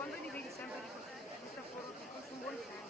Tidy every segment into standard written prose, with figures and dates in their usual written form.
quando li vedi sempre di questa forma, forse un buon sempre.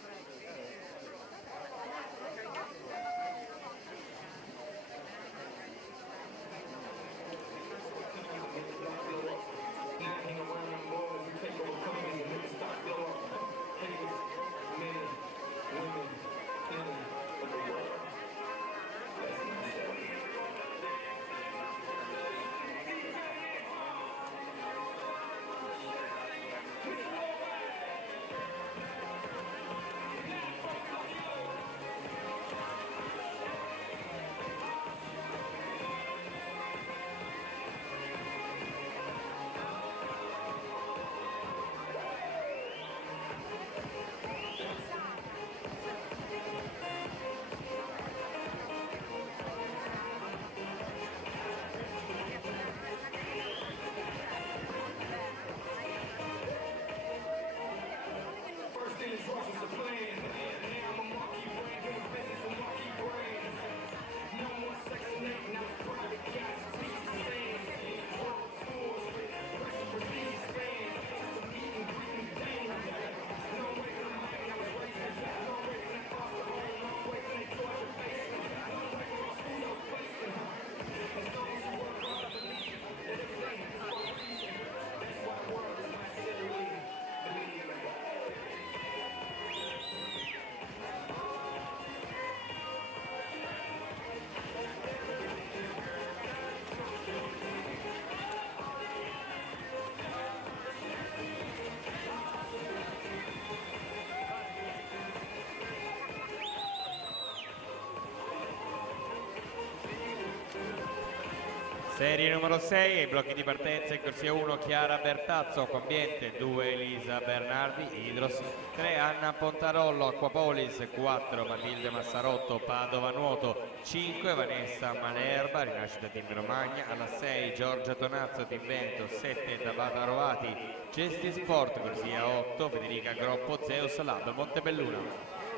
Serie numero 6, ai blocchi di partenza in corsia 1 Chiara Bertazzo, Acquambiente, 2 Elisa Bernardi, Idros, 3 Anna Pontarollo, Acquapolis, 4 Matilde Massarotto, Padova Nuoto, 5 Vanessa Malerba, Rinascita Team Romagna, alla 6 Giorgia Tonazzo, Team Veneto, 7 Tabata Rovati, Gesti Sport, corsia 8 Federica Groppo, Zeus Lab Montebelluna.